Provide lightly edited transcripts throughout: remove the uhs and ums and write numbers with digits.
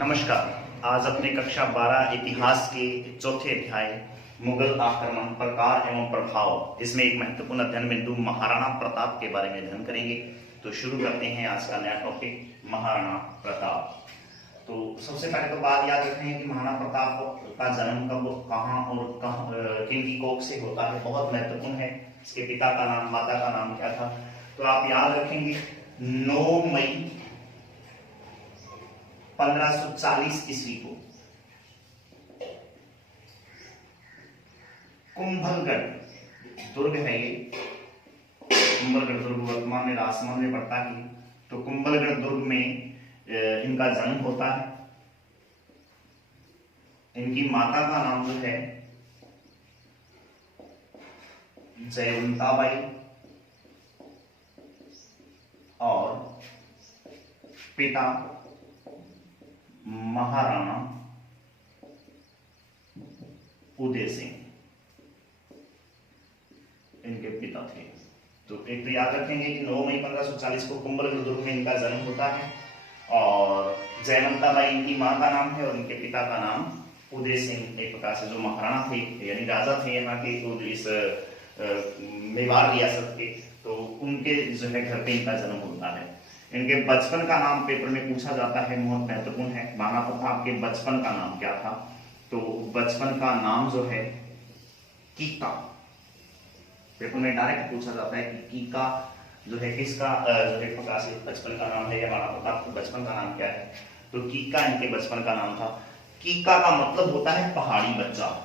नमस्कार। आज अपने कक्षा 12 इतिहास के चौथे अध्याय मुगल आक्रमण प्रकार एवं प्रभाव, इसमें एक महत्वपूर्ण अध्ययन बिंदु महाराणा प्रताप के बारे में अध्ययन करेंगे। तो शुरू करते हैं आज का नया टॉपिक महाराणा प्रताप। तो सबसे पहले तो बात याद रखें कि महाराणा प्रताप का जन्म कब, कहाँ और किन की कोख से होता है, बहुत महत्वपूर्ण है। इसके पिता का नाम, माता का नाम क्या था, तो आप याद रखेंगे 9 मई 1540 ईस्वी को कुंभलगढ़ दुर्ग है ये। कुंभलगढ़ दुर्ग वर्तमान में राजसमंद में पड़ता है। तो कुंभलगढ़ दुर्ग में इनका जन्म होता है। इनकी माता का नाम जो है जयवंताबाई और पिता महाराणा उदय सिंह इनके पिता थे। तो एक तो याद रखेंगे कि 9 मई 1540 को कुंभलगढ़ दुर्ग में इनका जन्म होता है और जयवंताबाई इनकी मां का नाम है और इनके पिता का नाम उदय सिंह, एक प्रकार से जो महाराणा थे यानी राजा थे यहाँ के, तो इस मेवाड़ रियासत के, तो उनके जो है घर पे इनका जन्म होता है। इनके बचपन का नाम पेपर में पूछा जाता है, बहुत महत्वपूर्ण है। महाराणा प्रताप के बचपन का नाम क्या था, तो बचपन का नाम जो है कीका। पेपर में डायरेक्ट पूछा जाता है कि कीका जो है किसका जो है प्रकार से बचपन का नाम है, या महाराणा प्रताप के बचपन का नाम क्या है, तो कीका इनके बचपन का नाम था। कीका का मतलब होता है पहाड़ी बच्चा।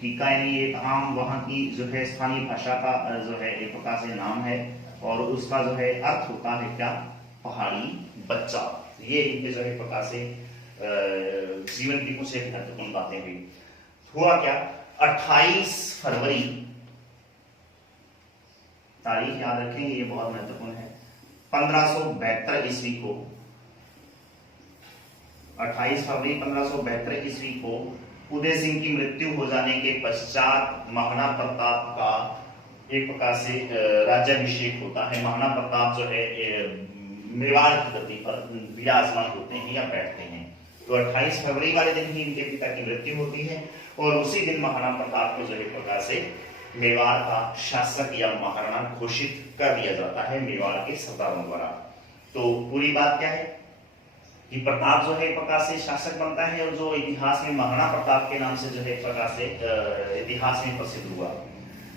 कीका यानी एक आम वहां की जो है स्थानीय भाषा का जो है एक प्रकार से नाम है और उसका जो है अर्थ होता है क्या, पहाड़ी बच्चा। ये इनके जो है प्रकार से जीवन की कुछ एक महत्वपूर्ण बातें हुई। हुआ क्या, 28 फरवरी तारीख याद रखेंगे, ये बहुत महत्वपूर्ण है। 1572 ईस्वी को 28 फरवरी 1572 ईस्वी को उदय सिंह की मृत्यु हो जाने के पश्चात महाराणा प्रताप का एक प्रकार से राज्याभिषेक होता है। महाराणा प्रताप जो है मेवाड़ की गद्दी पर विराजमान होते हैं या बैठते हैं। तो 28 फरवरी वाले दिन ही इनके पिता की मृत्यु होती है और उसी दिन महाराणा प्रताप को जो है प्रकार से मेवाड़ का शासक या महाराणा घोषित कर दिया जाता है मेवाड़ के सरदारों द्वारा। तो पूरी बात क्या है कि प्रताप जो है एक प्रकार से शासक बनता है और जो इतिहास में महाराणा प्रताप के नाम से जो है एक प्रकार से इतिहास में प्रसिद्ध हुआ।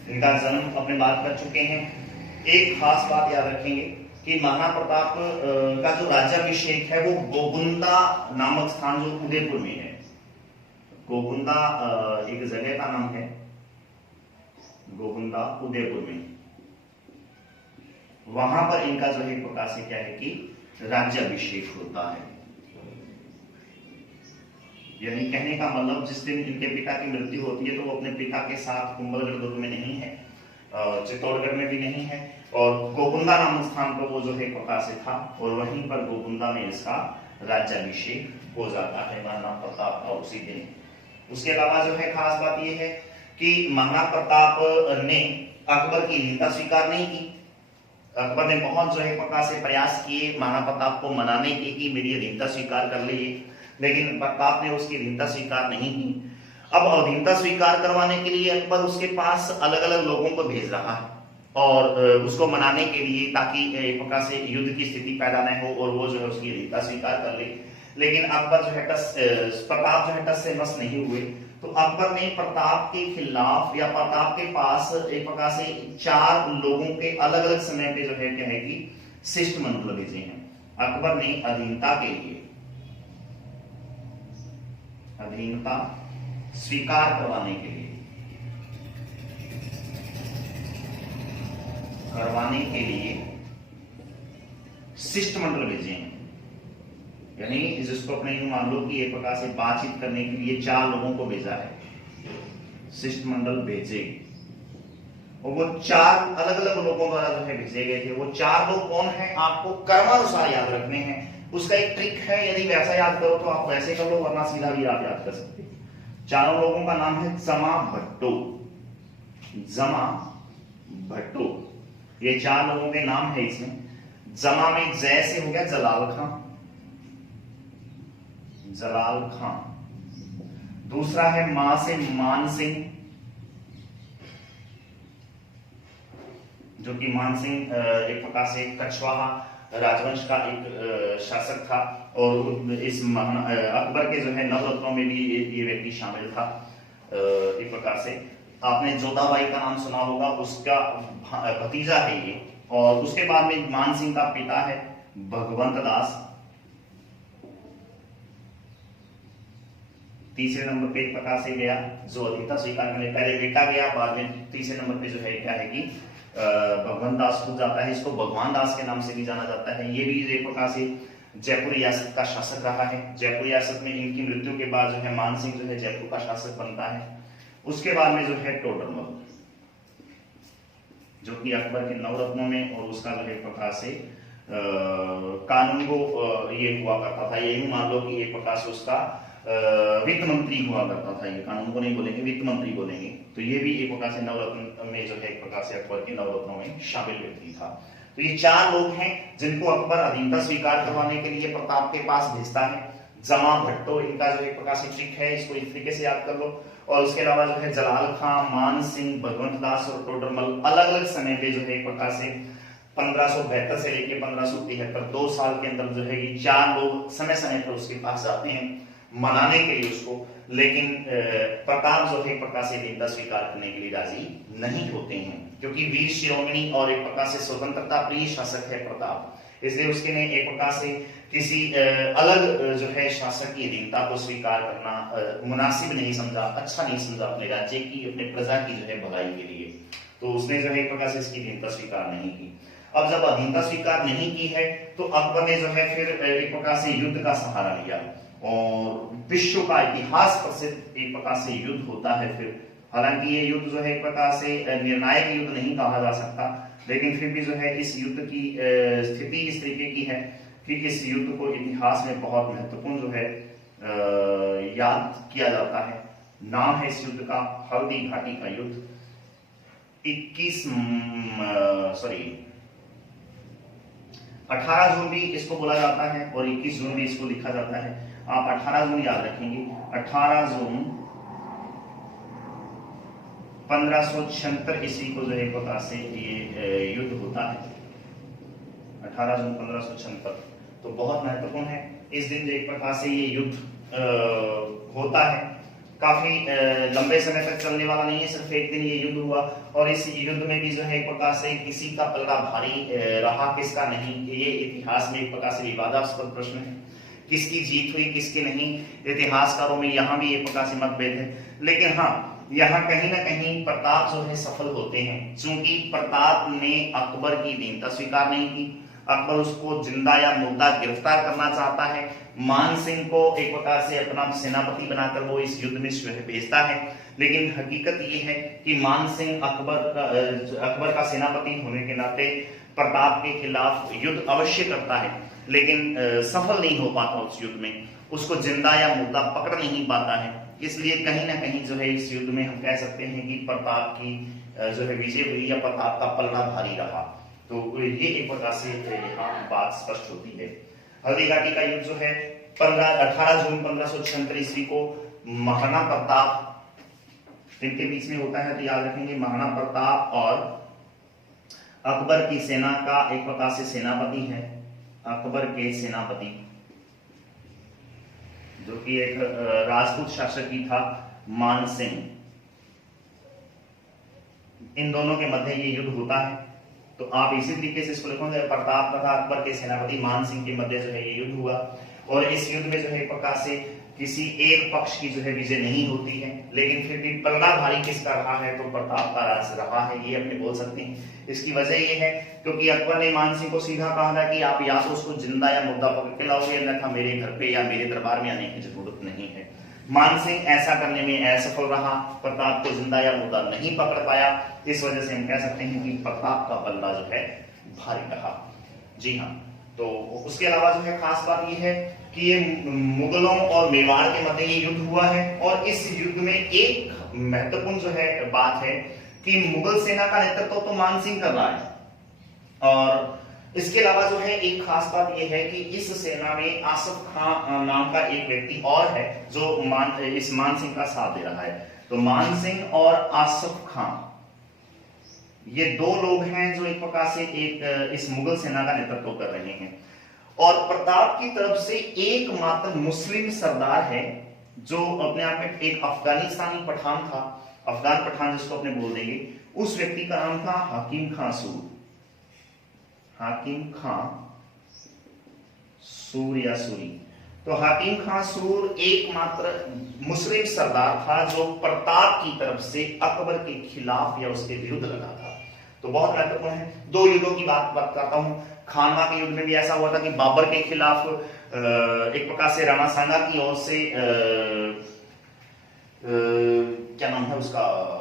इनका जन्म अपने बात कर चुके हैं। एक खास बात याद रखेंगे कि महाराणा प्रताप का जो राज्याभिषेक है वो गोगुंदा नामक स्थान जो उदयपुर में है, गोगुंदा एक जगह का नाम है, गोगुंदा उदयपुर में, वहां पर इनका जो है प्रकार से क्या है कि राज्याभिषेक होता है। यानी कहने का मतलब जिस दिन इनके पिता की मृत्यु होती है तो वो अपने पिता के साथ कुंभलगढ़ दुर्ग में नहीं है, चित्तौड़गढ़ में भी नहीं है, और गोगुंदा नामक स्थान पर वो जो है प्रकार से था और वहीं पर गोगुंदा में इसका राज्याभिषेक हो जाता है महाराणा प्रताप का उसी दिन। उसके अलावा जो है खास बात यह है कि महाराणा प्रताप ने अकबर की लीनता स्वीकार नहीं की। अकबर ने बहुत जो है प्रकार से प्रयास किए महाराणा प्रताप को मनाने के कि मेरी अधीनता स्वीकार कर ले, लेकिन प्रताप ने उसकी अधीनता स्वीकार नहीं की। अब अधीनता स्वीकार करवाने के लिए अकबर उसके पास अलग अलग लोगों को भेज रहा है और उसको मनाने के लिए, ताकि एक प्रकार से युद्ध की स्थिति पैदा न हो और वो जो है उसकी अधीनता स्वीकार कर ले। लेकिन अकबर जो है प्रताप जो है टस से मस नहीं हुए। तो अकबर ने प्रताप के खिलाफ या प्रताप के पास एक प्रकार से 4 लोगों के अलग अलग समय पे जो है क्या है कि शिष्टमंडल भेजे हैं। अकबर ने अधीनता के लिए, अधीनता स्वीकार करवाने के लिए शिष्टमंडल भेजे हैं। यानी जिसको अपने यूं मान लो कि एक प्रकार से बातचीत करने के लिए 4 लोगों को भेजा है, शिष्टमंडल भेजे, और वो 4 अलग अलग लोगों द्वारा जो है भेजे गए थे। वो 4 लोग कौन है आपको क्रमानुसार याद रखने हैं। उसका एक ट्रिक है, यदि वैसा याद करो तो आप वैसे कर लो, वरना सीधा भी आप याद कर सकते। 4 लोगों का नाम है जमा भट्टो, जमा भट्टो, ये 4 लोगों के नाम है इसमें। जमा में जय से हो गया जलाल खां, जलाल खां। दूसरा है मां से मान सिंह, जो कि मान सिंह एक प्रकार से कछवाहा राजवंश का एक शासक था और इस अकबर के जो है नवरत्नों में भी ये व्यक्ति शामिल था। एक प्रकार से आपने जोधाबाई का नाम सुना होगा, उसका भतीजा है ये। और उसके बाद में मान सिंह का पिता है भगवंत दास, तीसरे नंबर पे एक प्रकार से गया जो अधिकता स्वीकार करने, पहले बेटा गया, बाद में तीसरे नंबर पे जो है क्या है कि भगवंत दास खुद जाता है। इसको भगवान दास के नाम से भी जाना जाता है। ये भी एक प्रकार से जयपुर रियासत का शासक रहा है। जयपुर रियासत में इनकी मृत्यु के बाद जो है मान सिंह जो है जयपुर का शासक बनता है। उसके बाद में जो है टोडरमल, जो कि अकबर के नवरत्नों में और उसका जो है एक प्रकार से कानून को ये हुआ करता था। यही मान लो कि एक प्रकार से उसका वित्त मंत्री हुआ करता था। ये कानून को नहीं बोलेंगे, वित्त मंत्री बोलेंगे। तो ये भी एक प्रकार से नवरत्न में जो है एक प्रकार से अकबर के नवरत्नों में शामिल व्यक्ति था। तो ये चार लोग हैं जिनको अकबर अधीनता स्वीकार करवाने के लिए प्रताप के पास भेजता है। जमा भट्टो इनका जो एक प्रकार से ट्रिक है, इसको इस तरीके से याद कर लो। और उसके अलावा जो है जलाल खां, मान सिंह, भगवंत दास और टोडरमल अलग अलग समय पे जो है एक प्रकार से 1572 से लेकर 1573 2 साल के अंदर जो है ये चार लोग समय समय पर उसके पास जाते हैं मनाने के लिए उसको। लेकिन प्रताप जो है एक प्रकार से अधीनता स्वीकार करने के लिए राजी नहीं होते हैं, क्योंकि वीर शिरोमणि और एक प्रकार से स्वतंत्रता प्रिय शासक है प्रताप। इसलिए उसके ने एक प्रकार से किसी अलग जो है शासक की अधीनता को स्वीकार करना मुनासिब नहीं समझा, अच्छा नहीं समझा अपने राज्य की, अपने प्रजा की जो है भलाई के लिए। तो उसने जो है एक प्रकार से इसकी अधीनता स्वीकार नहीं की। अब जब अधीनता स्वीकार नहीं की है तो अकबर ने जो है फिर एक प्रकार से युद्ध का सहारा लिया और विश्व का इतिहास प्रसिद्ध एक प्रकार से युद्ध होता है फिर। हालांकि ये युद्ध जो है एक प्रकार से निर्णायक युद्ध नहीं कहा जा सकता, लेकिन फिर भी जो है इस युद्ध की स्थिति इस तरीके की है कि इस युद्ध को इतिहास में बहुत महत्वपूर्ण जो है याद किया जाता है। नाम है इस युद्ध का हल्दी घाटी का युद्ध। 18 जून भी इसको बोला जाता है और 21 जून भी इसको लिखा जाता है। आप 18 जून याद रखेंगे। 18 जून 1576 ईस्वी को जो है एक प्रकार से ये युद्ध होता है। 18 जून 1576 तो बहुत महत्वपूर्ण है। इस दिन जो एक प्रकार से ये युद्ध होता है, काफी लंबे समय तक चलने वाला नहीं है, सिर्फ एक दिन ये युद्ध हुआ। और इस युद्ध में भी जो है एक प्रकार से किसी का पलड़ा भारी रहा, किसका नहीं, ये इतिहास में एक प्रकार से विवादास्पद प्रश्न है। किसकी जीत हुई किसकी नहीं, इतिहासकारों में यहाँ भी एक प्रकार से मतभेद है। लेकिन हाँ, यहाँ कहीं ना कहीं प्रताप जो है सफल होते हैं, क्योंकि प्रताप ने अकबर की अधीनता स्वीकार नहीं की। अकबर उसको जिंदा या मुर्दा गिरफ्तार करना चाहता है। मान सिंह को एक प्रकार से अपना सेनापति बनाकर वो इस युद्ध में भेजता है। लेकिन हकीकत ये है कि मान सिंह अकबर का सेनापति होने के नाते प्रताप के खिलाफ युद्ध अवश्य करता है, लेकिन सफल नहीं हो पाता उस युद्ध में, उसको जिंदा या मुर्दा पकड़ नहीं पाता है। इसलिए कहीं ना कहीं जो है इस युद्ध में हम कह सकते हैं कि प्रताप की जो है विजय हुई या प्रताप का पलड़ा भारी रहा। तो ये एक प्रकार से यहाँ बात स्पष्ट होती है। हल्दी घाटी का युद्ध जो है 18 जून 1576 ईस्वी को महाराणा प्रताप इनके बीच में होता है। तो याद रखेंगे महाराणा प्रताप और अकबर की सेना का एक प्रकार से सेनापति है, अकबर के सेनापति, जो कि एक राजपूत शासक ही था, मान सिंह। इन दोनों के मध्य ये युद्ध होता है। तो आप इसी तरीके से इसको लिखोगे, प्रताप तथा अकबर के सेनापति मान सिंह के मध्य जो है ये युद्ध हुआ। और इस युद्ध में जो है प्रकार से किसी एक पक्ष की जो है विजय नहीं होती है, लेकिन फिर भी पलड़ा भारी किसका रहा है तो प्रताप का राज रहा है, ये अपने बोल सकते हैं। इसकी वजह ये है क्योंकि अकबर ने मान सिंह को सीधा कहा था कि आप या तो उसको जिंदा या मुर्दा पकड़ के लाओगे, अन्यथा मेरे घर पे या मेरे दरबार में आने की जरूरत नहीं है। मान सिंह ऐसा करने में असफल रहा, प्रताप को जिंदा या मुर्दा नहीं पकड़ पाया। इस वजह से हम कह सकते हैं कि प्रताप का पलड़ा जो है भारी रहा। जी हाँ, तो उसके अलावा जो है खास बात यह है कि ये मुगलों और मेवाड़ के मध्य ये युद्ध हुआ है। और इस युद्ध में एक महत्वपूर्ण जो है बात है कि मुगल सेना का नेतृत्व तो मान सिंह कर रहा है और इसके अलावा जो है एक खास बात यह है कि इस सेना में आसफ खां नाम का एक व्यक्ति और है जो इस मान सिंह का साथ दे रहा है। तो मान सिंह और आसफ खां ये दो लोग हैं जो एक प्रकार से एक इस मुगल सेना का नेतृत्व कर रहे हैं। और प्रताप की तरफ से एकमात्र मुस्लिम सरदार है जो अपने आप में एक अफगानिस्तानी पठान था, अफगान पठान जिसको अपने बोल देंगे, उस व्यक्ति का नाम था हाकिम खां सूर। हाकिम खां सूर या सूरी। तो हाकिम खां सूर एकमात्र मुस्लिम सरदार था जो प्रताप की तरफ से अकबर के खिलाफ या उसके विरुद्ध लगा था। तो बहुत महत्वपूर्ण है। दो युद्धों की बात बताता हूं। खानवा के युद्ध में भी ऐसा हुआ था कि बाबर के खिलाफ एक प्रकार से राणा सांगा की ओर से क्या नाम है उसका,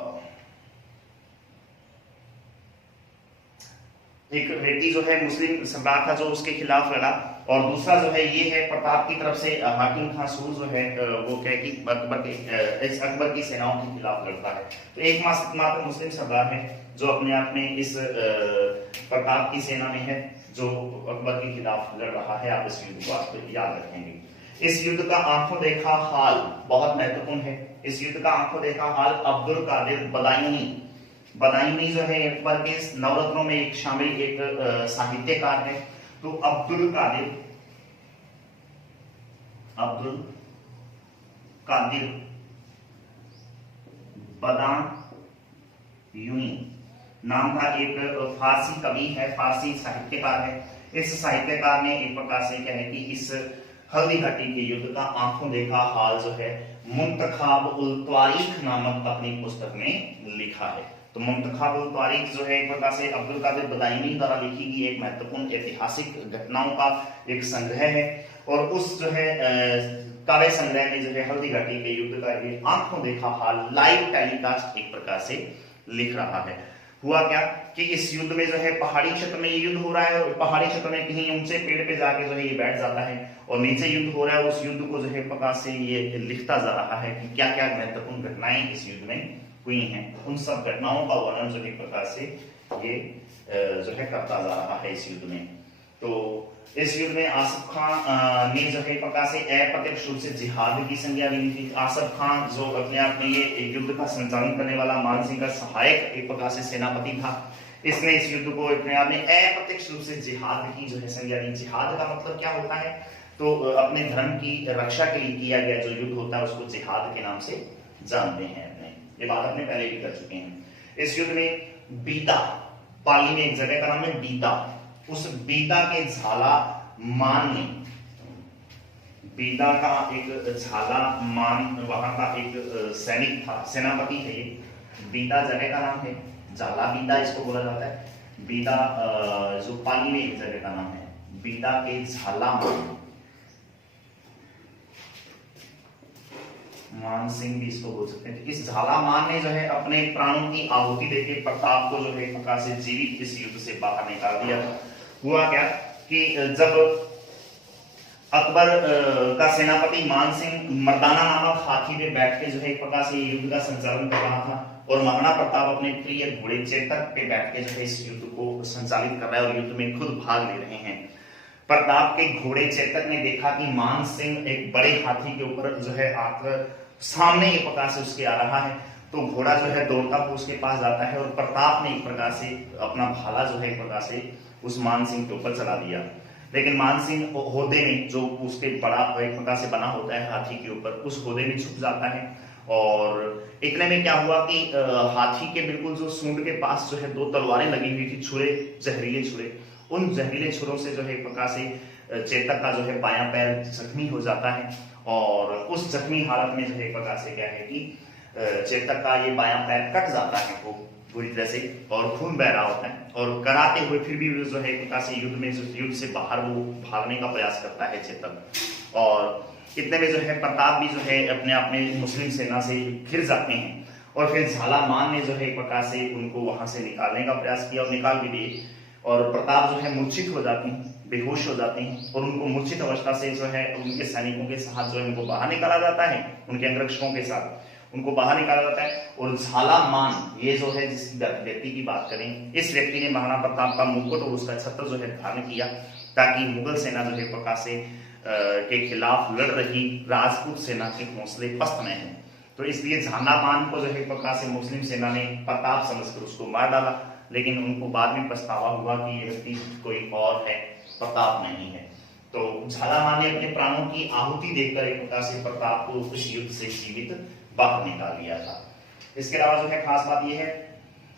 एक व्यक्ति जो है मुस्लिम सरदार था जो उसके खिलाफ लड़ा। और दूसरा जो है ये है प्रताप की तरफ से हाकिम खां सूर जो है वो क्या कि अकबर की सेनाओं के खिलाफ लड़ता है। तो एकमात्र मुस्लिम सरदार है जो अपने आप में इस प्रताप की सेना में है जो अकबर के खिलाफ लड़ रहा है। आप इस युद्ध को आप याद रखेंगे। इस युद्ध का आंखों देखा हाल बहुत महत्वपूर्ण है। इस युद्ध का आंखों देखा हाल अब्दुल कादिर बदायूनी जो है अकबर के नवरत्नों में एक शामिल एक साहित्यकार है। तो अब्दुल कादिर बदायूनी नाम का एक फारसी कवि है, फारसी साहित्यकार है। इस साहित्यकार ने एक प्रकार से क्या है कि इस हल्दी घाटी के युद्ध का आंखों देखा हाल जो है मुंतखाब उल तारीख नामक अपनी पुस्तक में लिखा है। तो मुंतखाब उल तारीख जो है एक प्रकार से अब्दुल कादिर बदायूनी द्वारा लिखी गई एक महत्वपूर्ण ऐतिहासिक घटनाओं का एक संग्रह है। और उस जो है काव्य संग्रह में जो है हल्दी घाटी के युद्ध का एक आंखों देखा हाल लाइव टेलीकास्ट एक प्रकार से लिख रहा है। हुआ क्या कि इस युद्ध में जो है पहाड़ी क्षेत्र में ये युद्ध हो रहा है और पहाड़ी क्षेत्र में कहीं ऊंचे पेड़ पे जाके जो है ये बैठ जाता है और नीचे युद्ध हो रहा है। उस युद्ध को जो है प्रकार से ये लिखता जा रहा है कि क्या क्या महत्वपूर्ण घटनाएं इस युद्ध में हुई हैं। उन सब घटनाओं का वर्णन जो एक प्रकार से ये जो है करता जा रहा है इस युद्ध में। तो इस युद्ध में आसफ खां ने जो है प्रकार से अप्रत्यक्ष रूप से जिहाद की संज्ञा ली थी। आसफ खां जो अपने आप में ये युद्ध का संचालन करने वाला मान सिंह का सहायक एक प्रकार से सेनापति था, इसने इस युद्ध को अपने आप में अप्रत्यक्ष रूप से जिहाद की जो है संज्ञा ली। जिहाद का मतलब क्या होता है, तो अपने धर्म की रक्षा के लिए किया गया जो युद्ध होता है उसको जिहाद के नाम से जानते हैं। ये बात अपने पहले भी कर चुके हैं। इस युद्ध में बीता, पाली में एक जगह का नाम है बीता, उस बीता के झाला मान ने, बीता का एक झाला मान वहां का एक सैनिक था, सेनापति है ये। बीता जगह का नाम है, झाला बीता इसको बोला जाता है। बीता जो पाली में एक जगह का नाम है, बीता के झाला मान सिंह भी इसको बोल सकते हैं। इस झाला मान ने जो है अपने प्राणों की आहुति देके प्रताप को जो है प्रकार से जीवित इस युद्ध से बाहर निकाल दिया। हुआ क्या कि जब अकबर का सेनापति मान सिंह मर्दाना नामक हाथी पे बैठ के जो है एक प्रकार से युद्ध का संचालन कर रहा था और महाराणा प्रताप अपने प्रिय घोड़े चेतक पे बैठ के जो है इस युद्ध को संचालित कर रहा है और युद्ध में खुद भाग ले रहे हैं। प्रताप के घोड़े चेतक ने देखा कि मान सिंह एक बड़े हाथी के ऊपर जो है आकर सामने एक प्रकार से उसके आ रहा है। तो घोड़ा जो है दौड़ता हुआ उसके पास जाता है और प्रताप ने एक प्रकार से अपना भाला जो है एक प्रकार से उस मान सिंह के ऊपर चला दिया। लेकिन मान सिंह होदे में जो उसके बड़ा एक प्रकार से बना होता है हाथी के ऊपर, उस होदे में छुप जाता है। और इतने में क्या हुआ कि हाथी के बिल्कुल जो सूंड के पास जो है दो तलवारें लगी हुई थी, छुरे, जहरीले छुरे। उन जहरीले छुरों से जो है एक प्रकार से चेतक का जो है बायां पैर जख्मी हो जाता है और उस जख्मी हालत में जो है एक प्रकार से क्या है कि चेतक का ये बायां पैर कट जाता है वो पूरी तरह से और खून बह रहा होता है और कराते हुए फिर भी जो है एक प्रकार से युद्ध से बाहर वो भागने का प्रयास करता है चेतक। और इतने में जो है प्रताप भी जो है अपने आप में मुस्लिम सेना से घिर जाते हैं और फिर झाला मान ने जो है एक प्रकार से उनको वहां से निकालने का प्रयास किया और निकाल भी दिए। और प्रताप जो है मूर्छित हो जाते हैं, बेहोश हो जाते हैं और उनको मूर्छित अवस्था से जो है उनके सैनिकों के साथ जो है उनको बाहर निकाला जाता है उनके अंगरक्षकों के साथ। उनको बाहर निकाला जाता है। और झालामान ये जो है जिस व्यक्ति की बात करें, इस व्यक्ति ने महाराणा प्रताप का मुकुट और उसका छत्र जो है धारण किया ताकि मुगल सेना जो है प्रकार से के खिलाफ लड़ रही राजपूत सेना के हौसले पस्त न हो। तो इसलिए झालामान को जो है प्रकार से मुस्लिम सेना ने प्रताप समझकर उसको मार डाला, लेकिन उनको बाद में पछतावा हुआ कि ये व्यक्ति कोई और है, प्रताप नहीं है। तो झालामान ने अपने प्राणों की आहुति देकर एक प्रकार से प्रताप को उस युद्ध से जीवित बाहर निकाल लिया था। इसके अलावा जो है खास बात यह है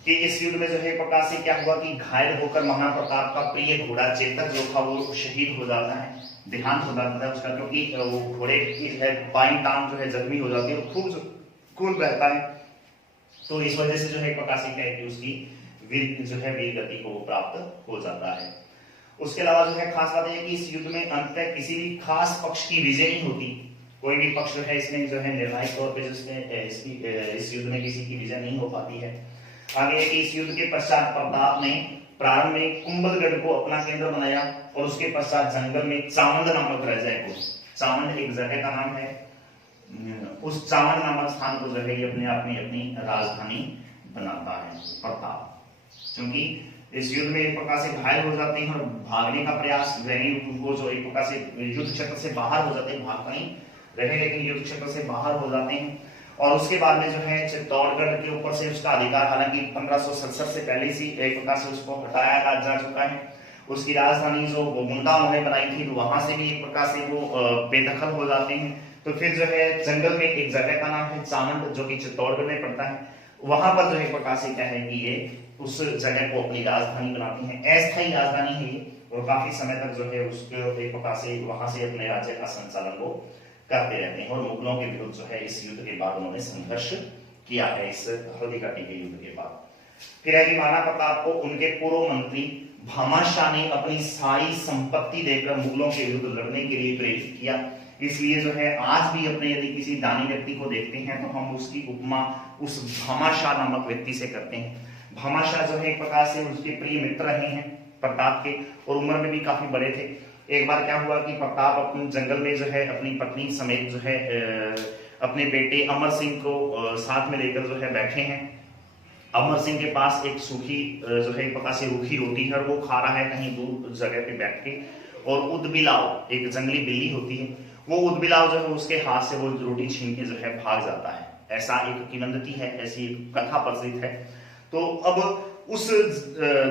कि इस युद्ध में जो है प्रकार से क्या हुआ कि घायल होकर महाराणा प्रताप का प्रिय घोड़ा चेतक जो था वो शहीद हो जाता है, देहांत हो जाता है उसका, क्योंकि वो घोड़े की है बाईं टांग जो है जख्मी हो जाती है और खूब खून बहता है। तो इस वजह से जो है प्रकार से क्या है कि उसकी वीर गति को प्राप्त हो जाता है। उसके अलावा जो है खास बात है कि इस युद्ध में अंततः किसी भी खास पक्ष की विजय नहीं होती, कोई भी पक्ष जो है इसमें जो है निर्णायक तौर पे जिसमें इस युद्ध में किसी की विजय नहीं हो पाती है। आगे है कि इस युद्ध के पश्चात प्रताप ने प्रारंभ में कुंभलगढ़ को अपना केंद्र बनाया और उसके पश्चात जंगल में चावंद नामक राजा को, चावंद एक जगह का नाम है, उस चावंद नामक स्थान को जो है ये अपने आप में अपनी राजधानी बनाता है प्रताप। क्योंकि इस युद्ध में एक प्रकार से घायल हो जाते हैं और भागने का प्रयास रहे, उनको जो एक प्रकार से युद्ध क्षेत्र से बाहर हो जाते हैं, भाग नहीं रहे लेकिन युद्ध क्षेत्र से बाहर हो जाते हैं। और उसके बाद में जो है चित्तौड़गढ़ के ऊपर से उसका अधिकार, हालांकि 1567 से पहले से एक प्रकार से उसको हटाया जा चुका है। उसकी राजधानी जो गोमुंदा उन्होंने बनाई थी, तो वहां से भी एक प्रकार से वो बेदखल हो जाते हैं। तो फिर जो है जंगल में एक जगह का नाम है चावंद जो कि चित्तौड़गढ़ में पड़ता है, वहां पर जो है प्रकार से क्या है कि ये उस जगह को अपनी राजधानी बनाती हैं, अस्थायी राजधानी है ये, और काफी समय तक जो है उसके एक प्रकार से वहां से अपने राज्य का संचालन वो करते रहते हैं। और मुगलों के विरुद्ध जो है इस युद्ध के बाद उन्होंने संघर्ष किया है, इस हल्दी घाटी के युद्ध के बाद। फिर है कि महाराणा प्रताप को उनके पूर्व मंत्री भामाशाह ने अपनी सारी संपत्ति देकर मुगलों के विरुद्ध लड़ने के लिए प्रेरित किया। इसलिए जो है आज भी अपने यदि किसी दानी व्यक्ति को देखते हैं तो हम उसकी उपमा उस भामाशाह नामक व्यक्ति से करते हैं। भामाशाह जो है एक प्रकार से उसके प्रिय मित्र रहे हैं प्रताप के, और उम्र में भी काफी बड़े थे। एक बार क्या हुआ कि प्रताप अपने जंगल में जो है अपनी पत्नी समेत जो है अपने बेटे अमर सिंह को साथ में लेकर जो है बैठे हैं। अमर सिंह के पास एक सूखी जो है एक प्रकार से रूखी रोटी है और वो खा रहा है कहीं दूर जगह पे बैठ के, और उदबिलाव एक जंगली बिल्ली होती है, वो उदबिलाव जो है उसके हाथ से वो रोटी छीन के जो है भाग जाता है। ऐसा एक किंवदंती है, ऐसी कथा प्रचलित है। तो अब उस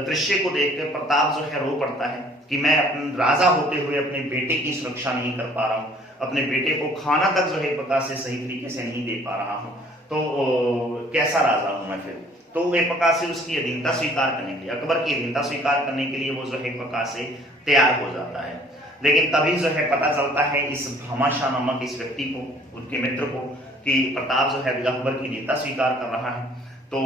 दृश्य को देखकर प्रताप जो है रो पड़ता है कि मैं अपने राजा होते हुए अपने बेटे की सुरक्षा नहीं कर पा रहा हूँ, अपने बेटे को खाना तक जो है प्रकार से सही तरीके से नहीं दे पा रहा हूँ, तो कैसा राजा हूं मैं फिर। तो एक प्रकार से उसकी अधीनता स्वीकार करने के लिए, अकबर की अधीनता स्वीकार करने के लिए वो जो है एक प्रकार से तैयार हो जाता है। लेकिन तभी जो है पता चलता है इस भामाशाह नामक इस व्यक्ति को, उनके मित्र को, कि प्रताप जो है अकबर की नेता स्वीकार कर रहा है। तो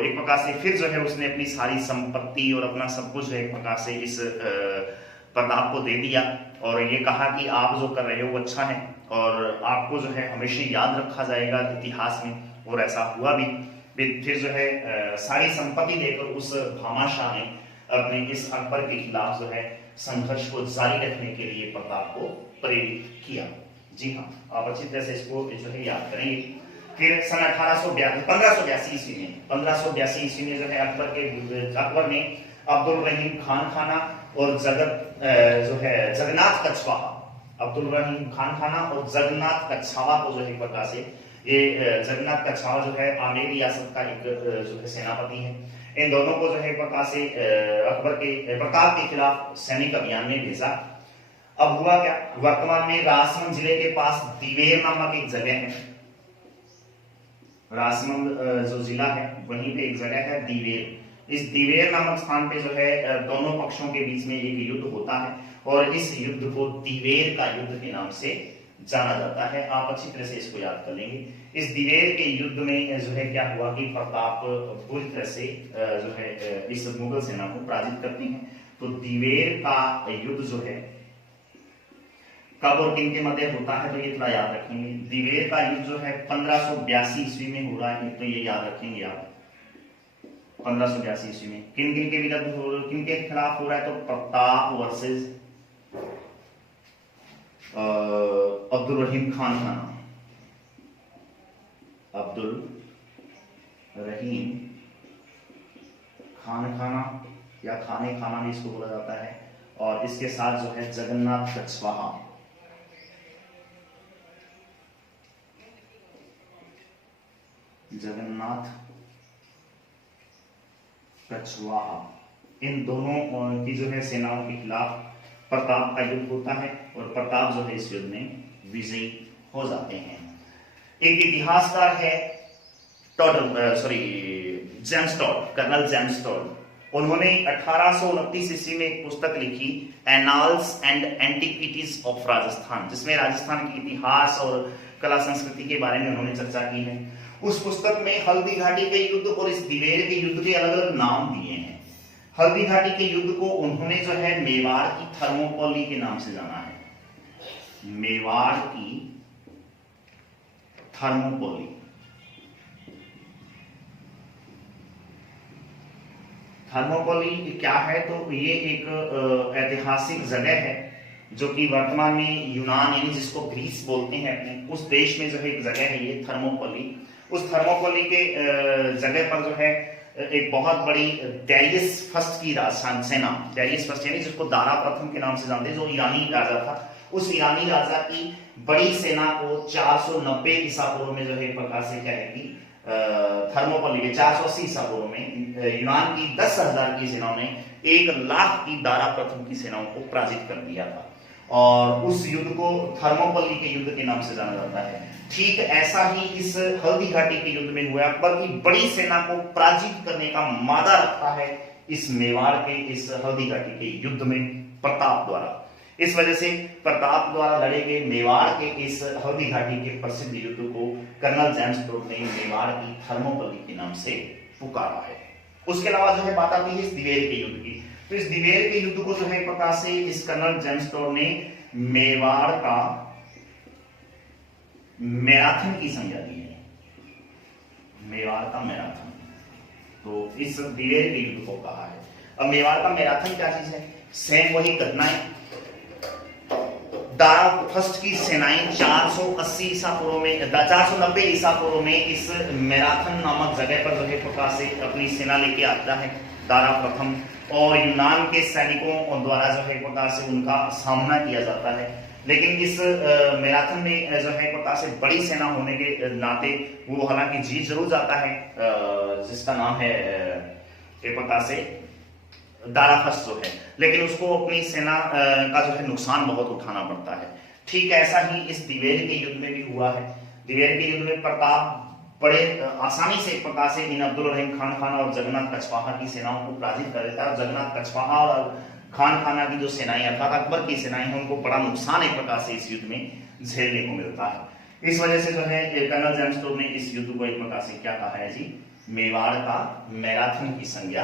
एक प्रकार से फिर जो है उसने अपनी सारी संपत्ति और अपना सब कुछ एक प्रकार से इस प्रताप को दे दिया और ये कहा कि आप जो कर रहे हो वो अच्छा है और आपको जो है हमेशा याद रखा जाएगा इतिहास में। और ऐसा हुआ भी। फिर जो है सारी संपत्ति देकर उस भामाशाह ने अपने इस अकबर के खिलाफ जो है संघर्ष को जारी रखने के लिए प्रताप को प्रेरित किया। जी हाँ, आप अच्छी तरह से इसको जो है याद करेंगे। फिर सन 1582 ईस्वी में जो है अकबर ने अब्दुल रहीम खान खाना और जगन्नाथ कछवाहा, अब्दुल रहीम खान खाना और जगन्नाथ कछवाहा को जो है प्रकार से, ये जगन्नाथ कछवाहा जो है आमेर रियासत का एक जो है सेनापति है। इन दोनों को जो है प्रकार से प्रताप के खिलाफ सैनिक अभियान में भेजा। अब हुआ क्या, वर्तमान में राजसमंद जिले के पास दिवेर नामक एक जगह है, राजसमंद जो जिला है वहीं पे एक जगह है दिवेर। इस दिवेर नामक स्थान पे जो है दोनों पक्षों के बीच में एक युद्ध होता है और इस युद्ध को दिवेर का युद्ध के नाम से जाना जाता है। आप अच्छी तरह से इसको याद कर लेंगे। इस दिवेर के युद्ध में जो है क्या हुआ कि प्रताप पूरी तरह से जो है इस मुगल सेना को पराजित करते हैं। तो दिवेर का युद्ध जो है कब और किन के मध्य होता है तो ये थोड़ा याद रखेंगे। दिवेर का युद्ध जो है 1582 ईस्वी में हो रहा है, तो ये याद रखेंगे आप। 1582 ईस्वी में किन किन के विरुद्ध, किन के खिलाफ हो रहा है, तो प्रताप वर्सेस अब्दुल रहीम खान खाना, अब्दुल रहीम खान खाना या खाने खाना भी इसको बोला जाता है, और इसके साथ जो है जगन्नाथ कछवाहा, जगन्नाथ कछवाहा, इन दोनों की जो है सेनाओं के खिलाफ प्रताप का युद्ध होता है और प्रताप जो है इस युद्ध में विजयी हो जाते हैं। एक इतिहासकार है James Tod, colonel James Tod, उन्होंने 1829 ईस्वी में एक पुस्तक लिखी Annals and Antiquities of Rajasthan, जिसमें राजस्थान के इतिहास और कला संस्कृति के बारे में उन्होंने चर्चा की है। उस पुस्तक में हल्दी घाटी के युद्ध और इस दिवेर के युद्ध के अलग अलग नाम दिए हैं। हल्दी घाटी के युद्ध को उन्होंने जो है मेवाड़ की थर्मोपोली के नाम से जाना है, मेवाड़ की थर्मोपोली। थर्मोपोली क्या है, तो ये एक ऐतिहासिक जगह है जो कि वर्तमान में यूनान यानी जिसको ग्रीस बोलते हैं अपने, उस देश में जो है एक जगह है ये थर्मोपोली। उस थर्मोपोली के जगह पर जो है एक बहुत बड़ी डैरियस फर्स्ट की सेना, डैरियस फर्स्ट यानी जिसको दारा प्रथम के नाम से जानते हैं, जो ईरानी राजा था, उस ईरानी राजा की बड़ी सेना को 490 ईसा पूर्व में जो है एक प्रकार से क्या है कि थर्मोपोली के 480 ईसा पूर्व में यूनान की 10,000 की सेनाओं ने 1 लाख की दारा प्रथम की सेनाओं को पराजित कर दिया था, और उस युद्ध को थर्मोपोली के युद्ध के नाम से जाना जाता है। ठीक ऐसा ही इस हल्दी घाटी के युद्ध में हुआ, अकबर की बड़ी सेना को पराजित करने का मादा रखा है इस मेवाड़ के इस हल्दी घाटी के युद्ध में प्रताप द्वारा। इस वजह से प्रताप द्वारा लड़े गए मेवाड़ के इस हल्दी घाटी के प्रसिद्ध युद्ध को कर्नल जेम्स टॉड ने मेवाड़ की थर्मोपोली के नाम से पुकारा है। उसके अलावा जो है बात आती है इस दिवेर के युद्ध की, तो इस दिवेर के युद्ध को जो है एक प्रकार से इस कर्नल जेम्स टॉड ने मेवाड़ का मैराथन की संज्ञा दी है, मेवाड़ का मैराथन, तो इस दिवेर के युद्ध को कहा है। अब मेवाड़ का मैराथन क्या चीज है, सेम वही घटनाएं, दारा फर्स्ट की सेनाएं 480 ईसा पूर्व में 490 ईसा पूर्व में इस मैराथन नामक जगह पर जो है प्रकार से अपनी सेना लेके आता है दारा प्रथम, और यूनान के सैनिकों द्वारा जो है प्रकार से उनका सामना किया जाता है। लेकिन इस मैराथन में जो है प्रकार से बड़ी सेना होने के नाते वो हालांकि जीत जरूर जाता है, जिसका नाम है एक प्रकार से दाराफस जो है, लेकिन उसको अपनी सेना का जो है नुकसान बहुत उठाना पड़ता है। ठीक ऐसा ही इस दिवेर के युद्ध में भी हुआ है। दिवेर के युद्ध में प्रताप बड़े आसानी से एक प्रकार से इन अब्दुल रहीम खान खाना और जगन्नाथ कछवाहा की सेनाओं को पराजित कर देता है। जगन्नाथ कछवाहा और खान खाना की जो सेनाएं अर्थात अकबर की सेनाएं हैं उनको बड़ा नुकसान एक प्रकार से इस युद्ध में झेलने को मिलता है। इस वजह से जो है कर्नल जेम्स टॉड ने इस युद्ध को एक प्रकार से क्या कहा है जी, मेवाड़ का मैराथन की संज्ञा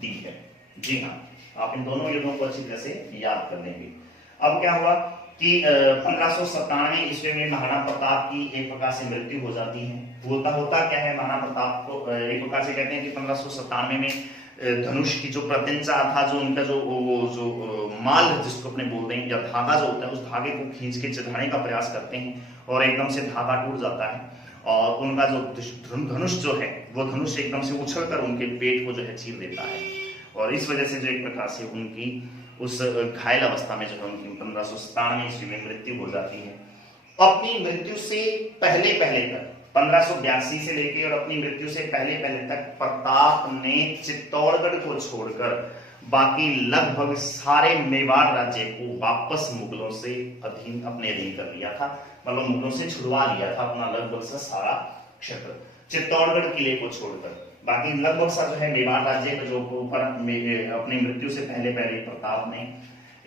दी है। जी हाँ, आप इन दोनों युद्धों को अच्छी तरह से याद कर लेंगे। अब क्या हुआ कि 1597 ईस्वी में महाराणा प्रताप की एक प्रकार से मृत्यु हो जाती है। होता क्या है, महाराणा प्रताप को एक प्रकार से कहते हैं कि 1597 में धनुष की जो प्रत्यंचा था, जो उनका जो माल जिसको अपने बोलते हैं या धागा जो होता है, उस धागे को खींच के चिढ़ाने का प्रयास करते हैं और एकदम से धागा टूट जाता है और उनका जो धनुष जो है वो धनुष एकदम से उछल कर उनके पेट को जो है चीर देता है, और इस वजह से जो एक प्रकार से उनकी उस घायल अवस्था में जो है उनकी 1597 ईस्वी में मृत्यु हो जाती है। अपनी मृत्यु से पहले तक 1582 से लेके और अपनी मृत्यु से पहले तक प्रताप ने चित्तौड़गढ़ को छोड़कर बाकी लगभग सारे मेवाड़ राज्य को वापस मुगलों से अपने अधीन कर लिया था, मतलब मुगलों से छुड़वा लिया था अपना लगभग सा सारा क्षेत्र चित्तौड़गढ़ किले को छोड़कर। बाकी लगभग सा जो है मेवाड़ राज्य का जो ऊपर अपनी मृत्यु से पहले प्रताप ने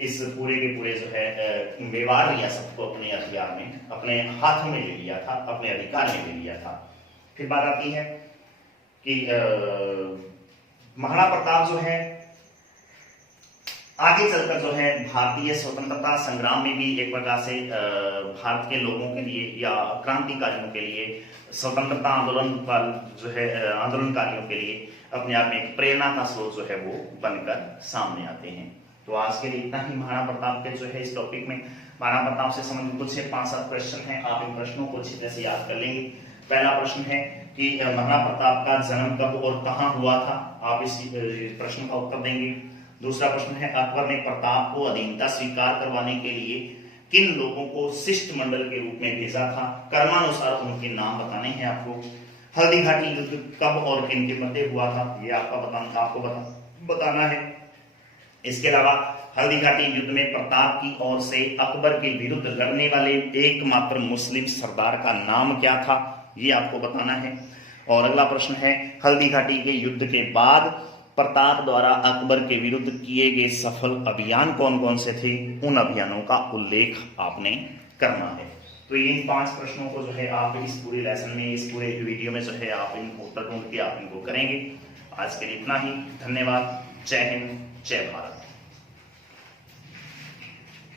इस पूरे के पूरे जो है मेवाड़ रियासत को अपने अखियार में अपने हाथों में ले लिया था, अपने अधिकार में ले लिया था। फिर बात आती है कि महाराणा प्रताप जो है आगे चलकर जो है भारतीय स्वतंत्रता संग्राम में भी एक प्रकार से भारत के लोगों के लिए या क्रांतिकारियों के लिए स्वतंत्रता आंदोलन जो है आंदोलनकारियों के लिए अपने आप में एक प्रेरणा का स्रोत जो है वो बनकर सामने आते हैं। तो आज के लिए इतना ही महाराणा प्रताप के जो है इस टॉपिक में। महाराणा प्रताप से संबंधित कुछ 5-7 क्वेश्चन हैं, आप इन प्रश्नों को अच्छी तरह से याद कर लेंगे। पहला प्रश्न है कि महाराणा प्रताप का जन्म कब और कहां हुआ था, आप इस प्रश्न का उत्तर देंगे। दूसरा प्रश्न है अकबर ने प्रताप को अधीनता स्वीकार करवाने के लिए किन लोगों को शिष्टमंडल के रूप में भेजा था, क्रमानुसार उनके नाम बताने हैं आपको। हल्दी घाटी युद्ध कब और किन के मध्य हुआ था, ये आपको बताना है। इसके अलावा हल्दी घाटी युद्ध में प्रताप की ओर से अकबर के विरुद्ध लड़ने वाले एकमात्र मुस्लिम सरदार का नाम क्या था, ये आपको बताना है। और अगला प्रश्न है हल्दी घाटी के युद्ध के बाद प्रताप द्वारा अकबर के विरुद्ध किए गए सफल अभियान कौन कौन से थे, उन अभियानों का उल्लेख आपने करना है। तो इन 5 प्रश्नों को जो है आप इस पूरे लेसन में, इस पूरे वीडियो में जो है आप इनको उत्तर ढूंढ के आप इनको करेंगे। आज के लिए इतना ही, धन्यवाद। जय हिंद, जय भारत।